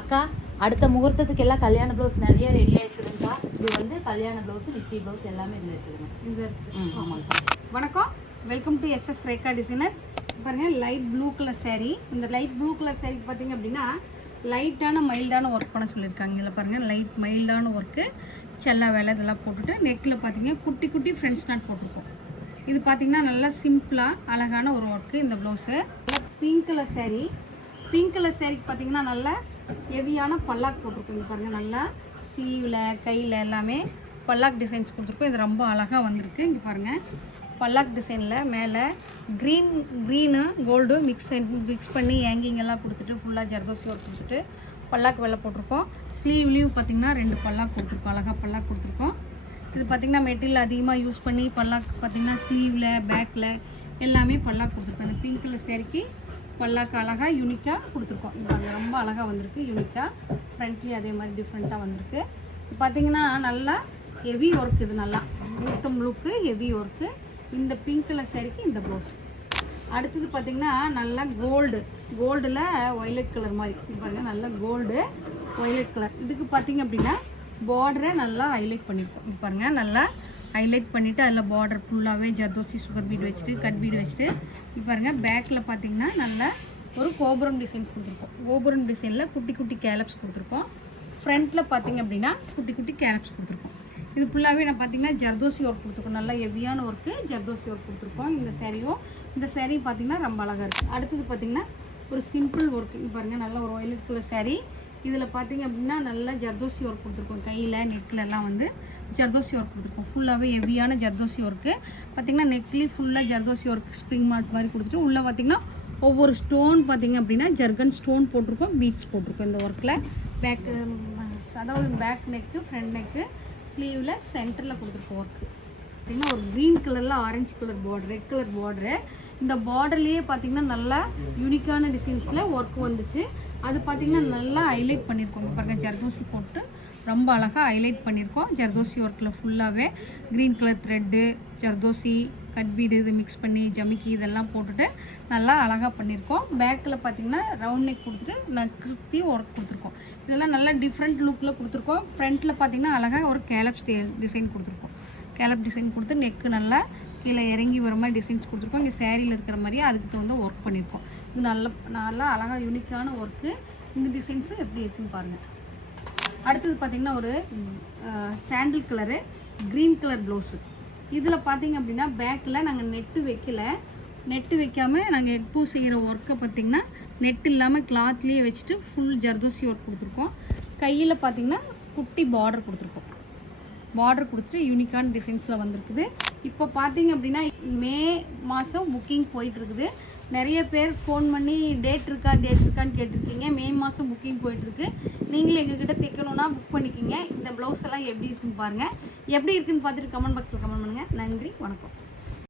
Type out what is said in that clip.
அக்கா அடுத்த முகூர்த்தத்துக்கு எல்லாம் கல்யாண ப்ளவுஸ் நிறைய ரெடி ஆயிடுச்சுக்கா. இது வந்து கல்யாண ப்ளவுஸ், நிச்சய ப்ளவுஸ் எல்லாமே இதில் இருக்குதுங்க. இது இருக்கு. ஆமாங்க. வணக்கம், welcome to SS Rekha designers. பாருங்க, லைட் ப்ளூ கலர் saree. இந்த லைட் ப்ளூ கலர் saree பார்த்தீங்க அப்படின்னா லைட்டான மைல்டான ஒர்க் பண்ண சொல்லியிருக்காங்க. இதில் பாருங்கள், லைட் மைல்டான ஒர்க்கு, செல்லா வேலை இதெல்லாம் போட்டுட்டு நெக்கில் பார்த்தீங்க குட்டி குட்டி ஃப்ரெண்ட்ஸ் நாட் போட்டிருக்கோம். இது பார்த்தீங்கன்னா நல்லா சிம்பிளாக அழகான ஒரு ஒர்க்கு. இந்த blouse pink colour saree. Pink colour சாரிக்கு பார்த்தீங்கன்னா நல்லா ஹெவியான பல்லாக் போட்டிருக்கோம். இங்கே பாருங்கள், நல்லா ஸ்லீவில் கையில் எல்லாமே பல்லாக் டிசைன்ஸ் கொடுத்துருக்கோம். இது ரொம்ப அழகாக வந்திருக்கு. இங்கே பாருங்கள், பல்லாக் டிசைனில் மேலே க்ரீனு கோல்டு மிக்ஸ் பண்ணி ஹேங்கிங் எல்லாம் கொடுத்துட்டு ஃபுல்லாக ஜர்தோசி ஒர்க் கொடுத்துட்டு பல்லாக் வெள்ளை போட்டிருக்கோம். ஸ்லீவ்லேயும் பார்த்திங்கன்னா 2 பல்லாக் கொடுத்துருக்கோம், அழகாக பல்லாக் கொடுத்துருக்கோம். இது பார்த்திங்கன்னா மெட்டீரியல் அதிகமாக யூஸ் பண்ணி பல்லாக் பார்த்திங்கன்னா ஸ்லீவில் பேக்கில் எல்லாமே பல்லாக் கொடுத்துருக்கோம். இந்த பிங்க் கலர் சாரிக்கு பல்லாக்கு அழகாக யூனிக்காக கொடுத்துருக்கோம். இது பாருங்கள், ரொம்ப அழகாக வந்திருக்கு. யூனிக்காக ஃப்ரண்ட்லேயும் அதே மாதிரி டிஃப்ரெண்ட்டாக வந்திருக்கு. இது பார்த்திங்கன்னா நல்லா ஹெவி ஒர்க். இது நல்லா முழுக்கு ஹெவி ஒர்க்கு. இந்த பிங்க் கலர் சாரிக்கு இந்த ப்ளவுஸ். அடுத்தது பார்த்திங்கன்னா நல்லா கோல்டில் ஒய்லட் கலர் மாதிரி. இது பாருங்கள், நல்லா கோல்டு ஒய்லட் கலர். இதுக்கு பார்த்திங்க அப்படின்னா பார்டரை நல்லா ஹைலைட் பண்ணியிருக்கோம். இது பாருங்கள், நல்லா ஹைலைட் பண்ணிவிட்டு அதில் பார்டர் ஃபுல்லாகவே ஜர்தோசி சுகர் பீடு வச்சுட்டு கட் பீடு வச்சுட்டு இப்போ பாருங்கள், பேக்கில் பார்த்திங்கன்னா நல்லா ஒரு கோபுரம் டிசைன் கொடுத்துருக்கோம். கோபுரம் டிசைனில் குட்டி குட்டி கேலப்ஸ் கொடுத்துருக்கோம். ஃப்ரண்ட்டில் பார்த்திங்க அப்படின்னா குட்டி குட்டி கேலப்ஸ் கொடுத்துருக்கோம். இது ஃபுல்லாகவே நான் பார்த்திங்கன்னா ஜர்தோசி ஒர்க் கொடுத்துருக்கோம். நல்லா ஹெவியான ஒர்க்கு ஜர்தோசி ஒர்க் கொடுத்துருக்கோம். இந்த சேரீ பார்த்திங்கன்னா ரொம்ப அழகாக இருக்குது. அடுத்தது பார்த்திங்கன்னா ஒரு சிம்பிள் ஒர்க்கு. இது பாருங்கள், நல்ல ஒரு ஒயிலட் கலர் saree. இதில் பார்த்திங்க அப்படின்னா நல்லா ஜர்தோசி ஒர்க் கொடுத்துருக்கோம். கையில் நெக்கில் எல்லாம் வந்து ஜர்தோசி ஒர்க் கொடுத்துருக்கோம். ஃபுல்லாகவே ஹெவியான ஜர்தோசி ஒர்க்கு. பார்த்திங்கன்னா நெக்லேயும் ஃபுல்லாக ஜர்தோசி ஒர்க் ஸ்ப்ரிங் மார்க் மாதிரி கொடுத்துட்டு உள்ளே பார்த்திங்கன்னா ஒவ்வொரு ஸ்டோன் பார்த்திங்க அப்படின்னா ஜர்கன் ஸ்டோன் போட்டிருக்கோம், பீட்ஸ் போட்டிருக்கோம். இந்த ஒர்க்கில் பேக் நெக்கு, ஃப்ரண்ட் நெக்கு, ஸ்லீவில் சென்டரில் கொடுத்துருக்கோம் ஒர்க்கு. பார்த்திங்கன்னா ஒரு க்ரீன் கலரில் orange colour border, red colour border. இந்த பார்டர்லேயே பார்த்திங்கன்னா நல்லா யூனிக்கான டிசைன்ஸில் ஒர்க் வந்துச்சு. அது பார்த்திங்கன்னா நல்லா ஹைலைட் பண்ணியிருக்கோம். பாருங்கள், ஜர்தோசி போட்டு ரொம்ப அழகாக ஹைலைட் பண்ணியிருக்கோம். ஜர்தோசி ஒர்க்கில் ஃபுல்லாகவே green colour thread, zardozi cut bead இது மிக்ஸ் பண்ணி ஜமிக்கி இதெல்லாம் போட்டுட்டு நல்லா அழகாக பண்ணியிருக்கோம். பேக்கில் பார்த்திங்கன்னா ரவுண்ட் நெக் கொடுத்துட்டு நெக் சுற்றி ஒர்க் கொடுத்துருக்கோம். இதெல்லாம் நல்லா டிஃப்ரெண்ட் லுக்கில் கொடுத்துருக்கோம். ஃப்ரண்ட்டில் பார்த்திங்கன்னா அழகாக ஒரு கேலப் டிசைன் கொடுத்துருக்கோம். கேலப் டிசைன் கொடுத்து நெக்கு நல்லா கீழே இறங்கி வர மாதிரி டிசைன்ஸ் கொடுத்துருக்கோம். இங்கே சேரீயில் இருக்கிற மாதிரியே அதுக்கு தகுந்த ஒர்க் பண்ணியிருக்கோம். இது நல்லா அழகாக யூனிக்கான ஒர்க்கு. இந்த டிசைன்ஸு எப்படி இருக்குன்னு பாருங்கள். அடுத்தது பார்த்திங்கன்னா ஒரு சாண்டில் கலரு க்ரீன் கலர் ப்ளவுஸு. இதில் பார்த்திங்க அப்படின்னா பேக்கில் நாங்கள் நெட்டு வைக்காமல் நாங்கள் பூ செய்கிற ஒர்க்கை பார்த்திங்கன்னா நெட் இல்லாமல் கிளாத்லேயே வச்சுட்டு ஃபுல் ஜர்தோசி ஒர்க் கொடுத்துருக்கோம். கையில் பார்த்திங்கன்னா குட்டி பார்டர் கொடுத்துருக்கோம். பார்டர் கொடுத்துட்டு யூனிக்கான டிசைன்ஸில் வந்திருக்குது. இப்போ பார்த்தீங்க அப்படின்னா மே மாதம் புக்கிங் போயிட்டுருக்குது. நிறைய பேர் ஃபோன் பண்ணி டேட் இருக்கான்னு கேட்டிருக்கீங்க. மே மாதம் புக்கிங் போயிட்டுருக்கு. நீங்களும் எங்ககிட்ட தைக்கணுன்னா புக் பண்ணிக்கிங்க. இந்த ப்ளவுஸ் எல்லாம் எப்படி இருக்குன்னு பாருங்கள். எப்படி இருக்குன்னு பார்த்துட்டு கமெண்ட் பாக்ஸில் கமெண்ட் பண்ணுங்கள். நன்றி, வணக்கம்.